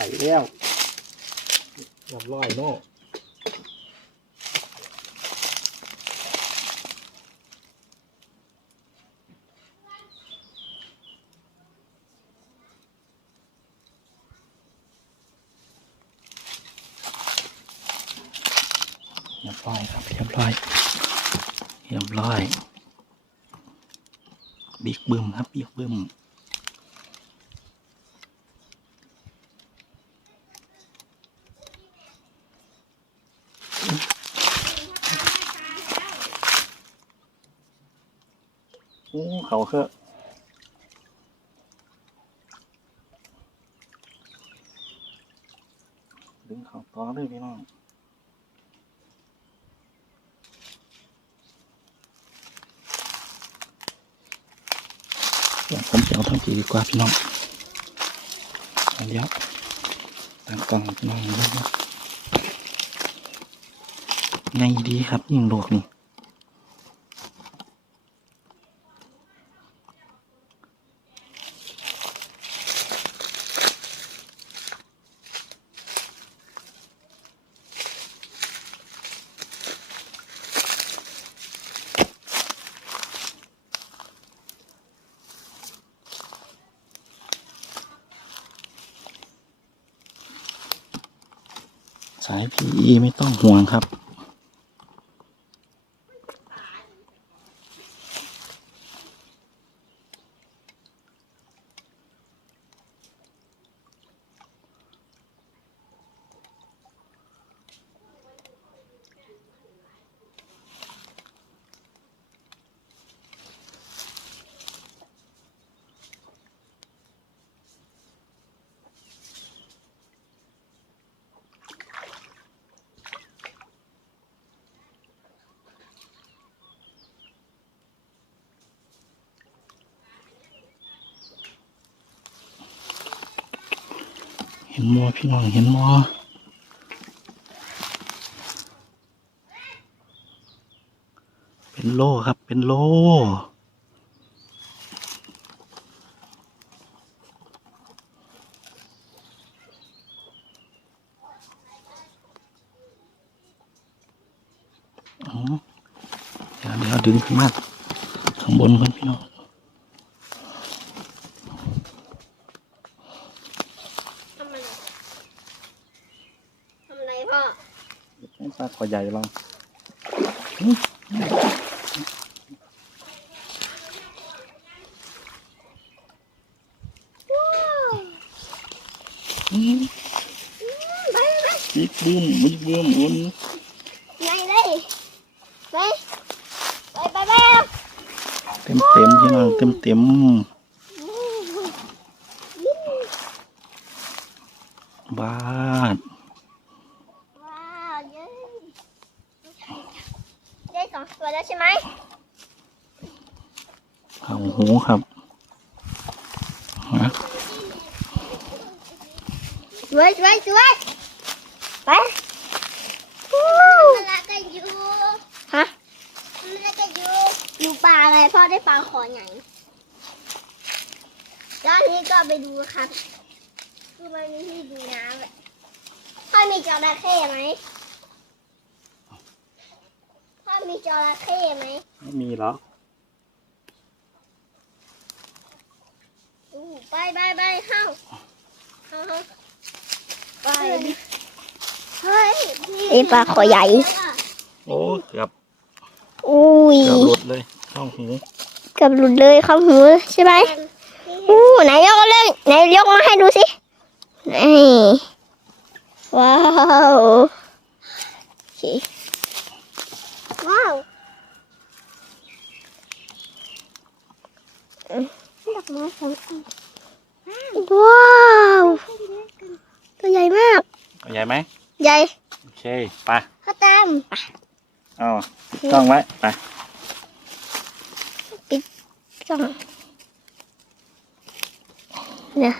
แล้วเรียบร้อยโน่เรียบร้อยครับเรียบร้อยเรียบร้อยบิ๊กบึ้มครับบิ๊กบึ้ม โอ้เขาเคอะดึงเขาต่อเลยพี่น้องผมจะเอาทั้งจีดีกว่าพี่น้องเอาเดี๋ยวตั้งกล้องพี่น้องดูนะไงดีครับยิงโลกนี่าย PE ไม่ต้องห่วงครับ ห็นมอพี่น้องเห็นมอเป็นโลครับเป็นโลเดี๋ยวเดี๋ยวดึงขึ้นมาข้างบนก่อนพี่น้อง ทำอะไรทำอะไรพ่อ ให้ ปลาขอใหญ่ลองบิ๊กบูมบิ๊กบูมอุ่นไงเลยไปไปไปไปเต็มเต็มๆพี่น้องเต็มเต็มๆบาด ว้าวเย้ได้ สองตัวแล้วใช่ไหมเขาหูครับฮะสวยสวยสวยไปมันละกันอยู่ฮะมันละกันอยู่ดูปลาอะไรพ่อได้ปลาขอใหญ่แล้วอันนี้ก็ไปดูครับ คือมันมีที่ดูน้ำเลยพ่อมีจระเข้ไหมพ่อ มีจระเข้ไหมไม่มีเหรออู้ไปไปไปเข้าเข้าเข้าไปเฮ้ยพี่ไอ้ปลาขอใหญ่ โอ้เกือบอุ้ยเกือบหลุดเลยเข้าหูเกือบหลุดเลยเข้าหูใช่ไหมอู้ไหนยกเลยไหนยกมาให้ดูสินี่ว้าวโอเค ว้าว ดอกไม้สองต้น ว้าวตัวใหญ่มากเอาใหญ่ไหมใหญ่ โอเค ไปเขาตามเอาต้องไว้ ไปจ้องเนี่ย